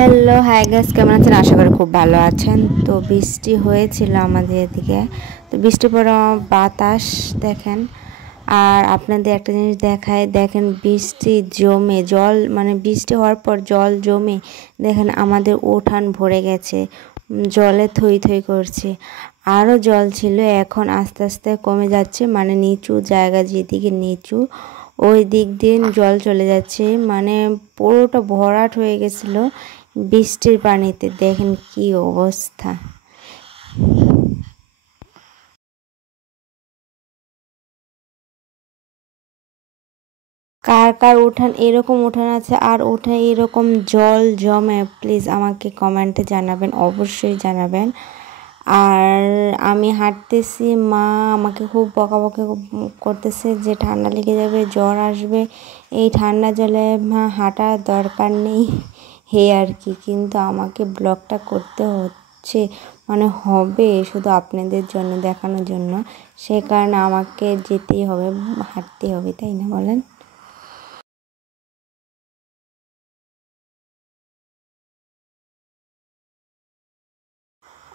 Hello, hi guys, কেমন আছেন? আশা করি খুব ভালো আছেন। তো বৃষ্টি হয়েছিল আমাদের এদিকে। তো বৃষ্টি পড়া বাতাস দেখেন। আর আপনাদের একটা জিনিস দেখায়, দেখেন বৃষ্টি জমে জল, মানে বৃষ্টি হওয়ার পর জল জমে দেখেন আমাদের উঠান ভরে গেছে, জলে থই থই করছে। আরও জল ছিল, এখন আস্তে আস্তে কমে যাচ্ছে, মানে নিচু জায়গা, যেদিকে নিচু ওই দিক দিয়ে জল চলে যাচ্ছে, মানে পুরোটা ভরাট হয়ে গেছিলো বৃষ্টির পানিতে। দেখেন কি অবস্থা। কার কার উঠান এরকম উঠান আছে আর উঠানে এরকম জল জমে, প্লিজ আমাকে কমেন্টে জানাবেন, অবশ্যই জানাবেন। আর আমি হাঁটতেছি, মা আমাকে খুব বকাবকি করতেছে যে ঠান্ডা লেগে যাবে, জ্বর আসবে, এই ঠান্ডা জলে হাঁটার দরকার নেই হে আর কি। কিন্তু আমাকে ব্লগটা করতে হচ্ছে, মানে হবে শুধু আপনাদের জন্য, দেখানোর জন্য। সে কারণে আমাকে যেতেই হবে, হাঁটতেই হবে, তাই না বলেন?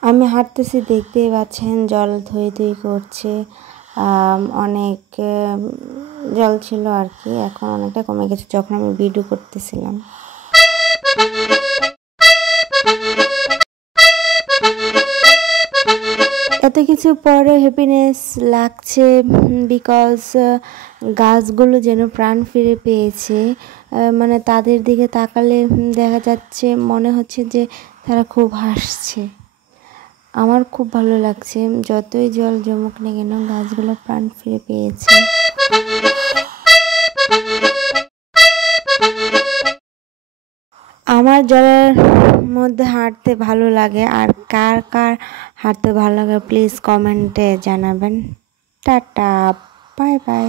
আমি হাঁটতেছি, দেখতেই পাচ্ছেন জল থই থই করছে। অনেক জল ছিল আর কি, এখন অনেকটা কমে গেছে যখন আমি ভিডিও করতেছিলাম। এত কিছু পরে হ্যাপিনেস লাগছে, বিকজ গাছগুলো যেন প্রাণ ফিরে পেয়েছে। মানে তাদের দিকে তাকালে দেখা যাচ্ছে, মনে হচ্ছে যে তারা খুব হাসছে। আমার খুব ভালো লাগছে, যতই জল জমুক না কেন গাছগুলো প্রাণ ফিরে পেয়েছে। আমার জলের মধ্যে হাঁটতে ভালো লাগে, আর কার কার হাঁটতে ভালো লাগে প্লিজ কমেন্টে জানাবেন। Tata, bye bye.